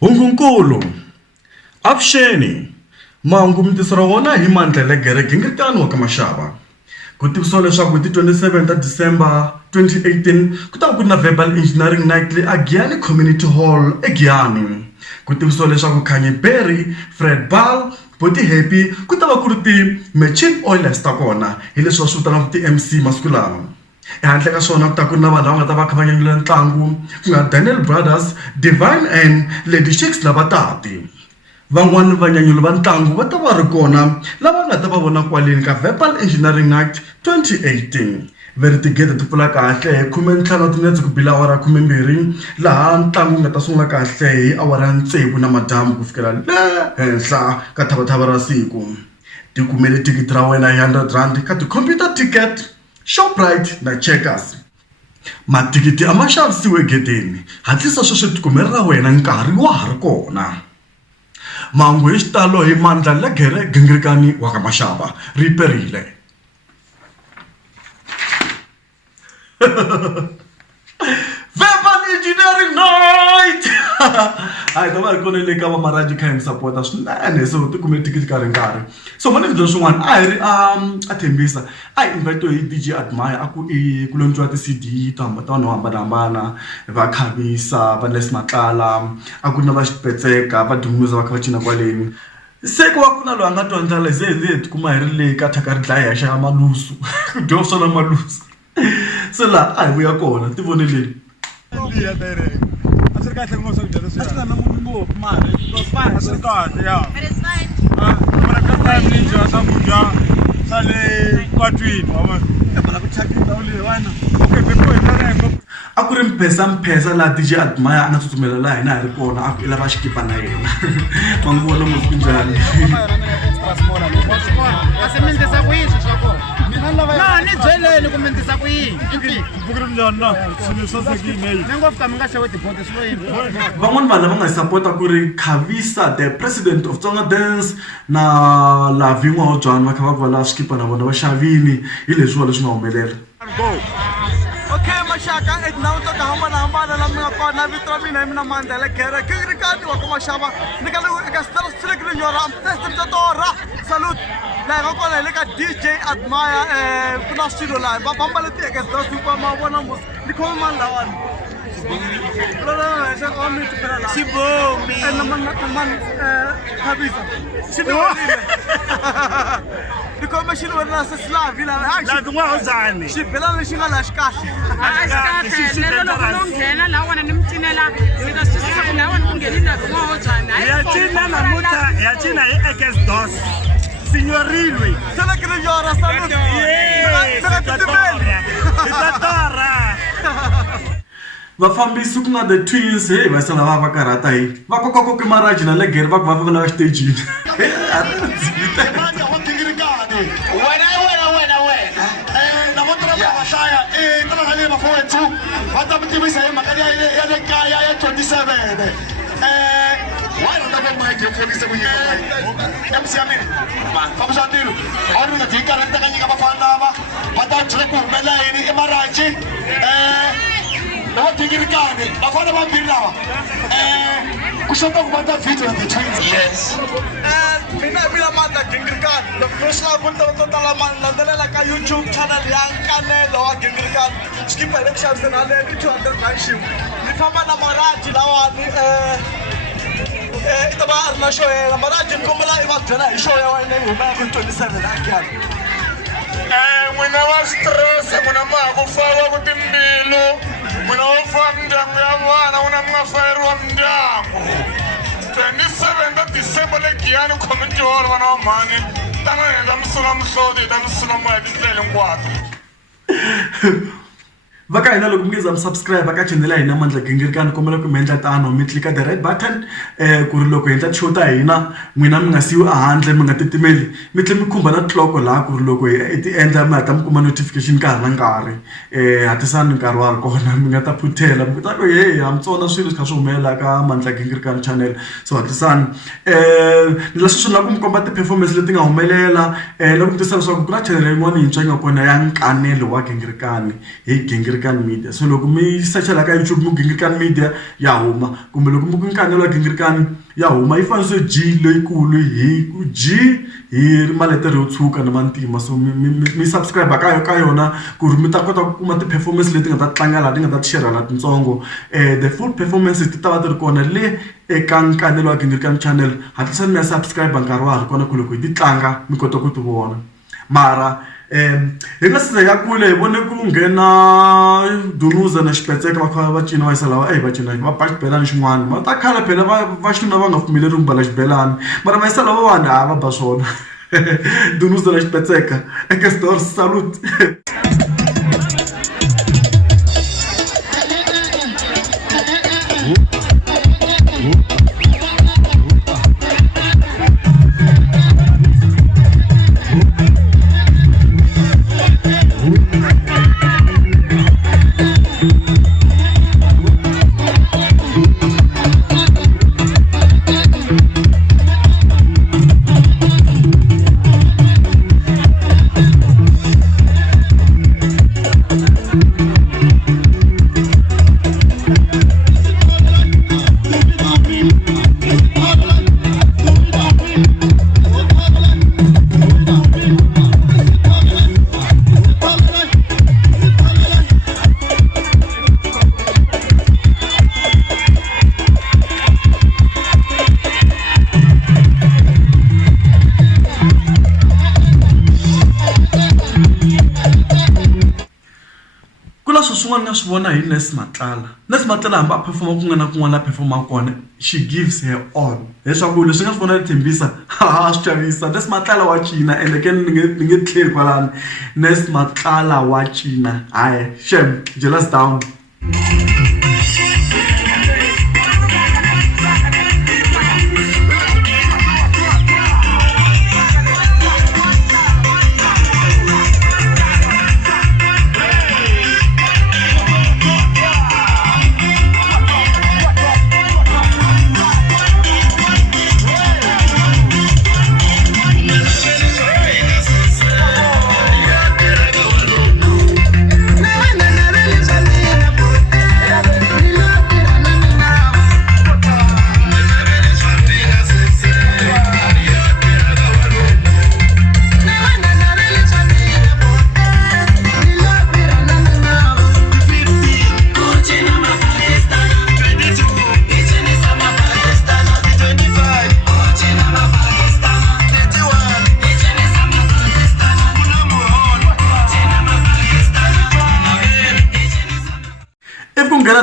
Hungunkulu, Avuxeni, mahungu mintisera wona hi Mandla Gingirikani wa ka Mashava. Ku tivisiwa leswaku hi ti 27 ta December 2018 ku ta va ku na verbal engineering night le eGiyani Community Hall eGiyani. Ku tivisiwa leswaku Kanye Berry, Fred Ball, Boti Happy ku ta va ku ri ti-machine oilers ta kona hi leswi va swi vitanaka ti-MC masiku lawa. Ehandle ka swona ku ta ku ri na vanhu lava nga ta va kha va nyanyula ntlangu ku nga Daniel Brothers, Divine and Lady Shakes na Vatati. Van'wani vanyanyuli va ntlangu va ta va ri kona lava nga ta va vona kwaleni ka verbal engineering night 2018. Veri tigede ti pfula kahle hi 15 tinetse ku bila awara 12 laha ntlangu nga ta sungula kahle hi awara 6 namadyambu ku fikela le henhla ka thavatava ra siku. Tikumele tikiti ra wena hi R100 ka ti-computer ticket, Shoprite na Checkers. Matikiti a ma xavisiwe gedeni, hatlisa sweswi tikumele ra wena nkarhi wa ha ri kona. Mahungu hi xitalo hi Mandla Gingirikani wa ka Mashava riperile. Verbal engineering night! Hai ta va ri kona le ka va maraji kha hi support swinene so ti kume tikiti ka ringari. So mani video swin'wana a hi ri a Tenbisa a hi invite hi DJ Admire a ku ku launchiwa ti CD to hambanahambana va Khavisa va Les Matlala a ku na va Xipetseka va Dumuza va kha va cina kwaleni. Se ku va ku na loyi a nga twa ndlala ze ti kuma hi ri le ka thaka ri dlaya hi xa malusu ku dyoha swona malusu. Se la a hi vuya kona ti voneleni. It's fine. A ku ri mphesa laha DJ Admire a nga tsutsumela laha hina hi ri kona a ku i lava xikipa na yena. Ma n'wi vona masiku njhani? No, ni byeleni ku mentisa ku yini. Van'wani vanhu lava nga hi sapota ku ri Khavisa, the president of Tsonga Dance, na Lavi n'wana wa Byani va kha va vala swikipa na vona va xavini hi leswiwa leswi nga humelela. Okay, Mashaka, it's now to hambanahambana la mi nga kona vito ra mina hi mina Mandla Gingirikani wa ka Mashava. Ni ka stara strictly nyora am first to tora. Salute. La ga kona le ka DJ Admire ku na swilo la va bambale ti eka dos ku ma vona mos ni khoma manda wani. Sibomi. Man Khavisa. Sibomi. Ni khoma xilo wena se slavi la. La kun'wa uzani. Xibelani lexi nga la xikahle. Nghena la wena nimcinela nika swisisa ku la wena ku ngelina kun'wa wo njhani. Ya cina namuta ya cina hi ekes dos. Signorilwe. Sala ke le yora salute. Itatora. Vafambisi ku nga the twins hey va sala va karata hi va kokoko ke maraji na le gere va va la stage. Wena na motora ba hlaya tana hale mafowethu ba ta mtivisa hi mhaka ya le kaya ya 27 why not have my game for this ku yini MC amini fa msandilo awuni na dika ranta ka nyika bafana ba ta tshile ku humela yini emaraji na Gingirikani bafana ba mbiri lawa kushota ku bata video the twins. Yes. Mina Mandla Gingirikani. The first love kun ta la landzelela ka YouTube channel ya Nkanelo wa Gingirikani. Skipa elections na le 200 shim. Ni famba na maraji lawani ita ba na show ya maraji kombela i va byela hi show ya wena hi huma ku 27 akiyani. N'wina wa stress n'wina ma ha ku faka ku timbilu n'wina wo fa mindyangu ya vana n'wina mi nga fayeriwa mindyangu 27 ta December le Giyani Community Hall vana va mhani ta nga endla misuna mihloti ta misuna moya tindlela hinkwato. Va ka hina loko mi nge subscribe ka channel ya hina Mandla Gingirikani kombela ku mi endla tano mi click the red button ku ri loko hi endla show ta hina n'wina mi nga siyi ehandle mi nga titimeli mi tlhela mi khumba na clock laha ku ri loko hi ti endla mi hatla mi kuma notification nkarhi na nkarhi hatlisani nkarhi wa ri kona mi nga ta phuthela mi ta ku hey ha mitsona swilo swi kha swi humelela ka Mandla Gingirikani channel so hatlisani leswi swi lava ku mi komba ti-performance leti nga humelela loko mi tisa leswaku ku na channel yin'wana yintshwa yi nga kona ya Nkanelo wa Gingirikani hi Gingirikani Gingirikani Media. So loko mi search la ka YouTube Gingirikani Media ya huma, kumbe loko mi Nkanelo Gingirikani ya huma, ifanso G loyikulu hi G hi maletere yo tshuka na mantima. So mi subscribe ka yona ku ri mi ta kota ku kuma ti performance leti nga ta tlanga la, ti nga ta share la tintsongo. The full performance ti ta va ti ri kona le eka Nkanelo Gingirikani channel. Hatlisani mi ya subscribe nkarhi wa ha ri kona ku loko hi ti tlanga mi kota ku ti vona. Mara hi nga se ya kule hi vone ku nghena Dunuza na Xipetseka va kha va cina va yisa lava va cina va ba xibelani xin'wana, ma ta khala phela va xinuna va nga pfumeleli ku mbala xibelani, mara va yisa lava vanhu a va ba swona. Dunuza na Xipetseka eka store salute. Swin'wana na swi vona hi Nesi Matlala hamba performa ku nga na kun'wana la performa kona, she gives her all. Leswaku leswi nga swi vona Tenbisa swi chavisa. Nesi Matlala wa cina ende ke ni nge tlheli kwalani. Nesi Matlala wa cina, hayi shame, jealous down.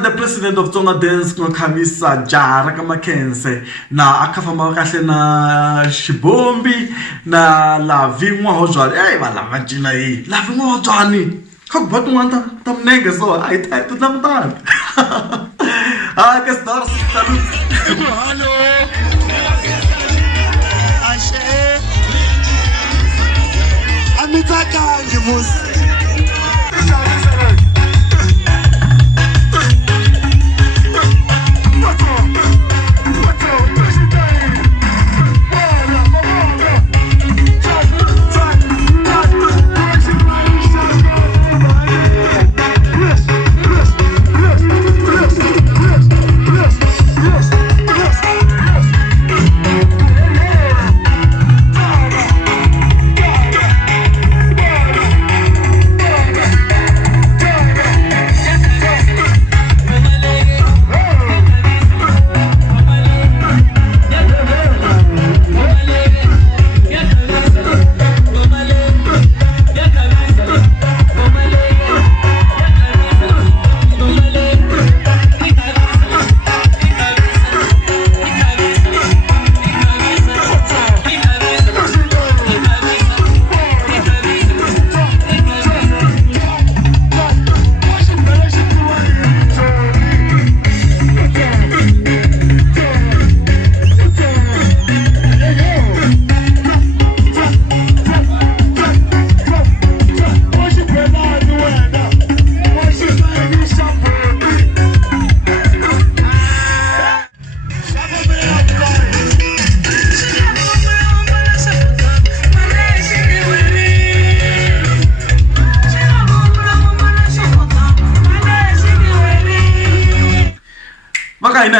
The president of Tsonga Dance Nkamisa Jara Kamakhense na akafamba kahle na Xibombi na Lavingwa hojwani. Va lava cina hi Lavingwa hojwani kha ku ba tin'wana ta minenge so a hi type ta mutana. Ka stars salute. Hello. Ashe. Amitaka ngivusi.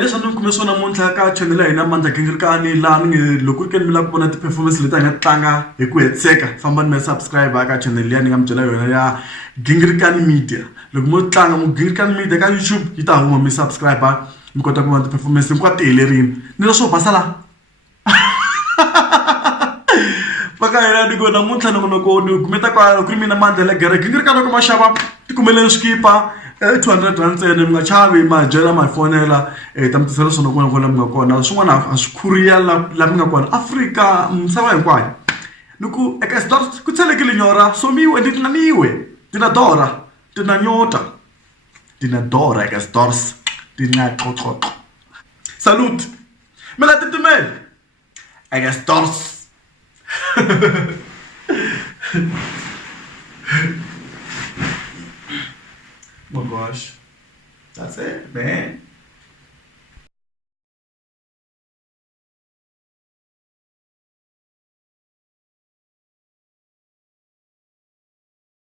leswi a ni kume swona namuntlha ka channel ya hina Mandla Gingirikani laha ni nge loko ku mi lava ku vona ti-performance leti a nga tlanga hi ku hetiseka famba ni mi subscribe ka channel liya ni nga mi byela yona ya Gingirikani Media. Loko mo tlanga mo Gingirikani Media ka YouTube yi ta huma mi subscribe mi kota ku vona ti-performance hinkwato ti helerile ni leswo basa la paka hina ni ku namuntlha ni kumeta ku ri mina Mandla Gingirikani loko ma xava ti kumeleni swikipa 200 rand ntsena mi nga chavi ma byela ma fonela ta mi tisela swona kona kwala mi nga kona swin'wana a swi khuriya la mi nga kona Afrika misava hinkwayo ni ku eka stars ku tselekile nyora somiwe ni tinaniwe tina dora tina nyota tina dora eka stars tina qoqoqo salute mina titimela eka stars Oh gosh, that's it, man.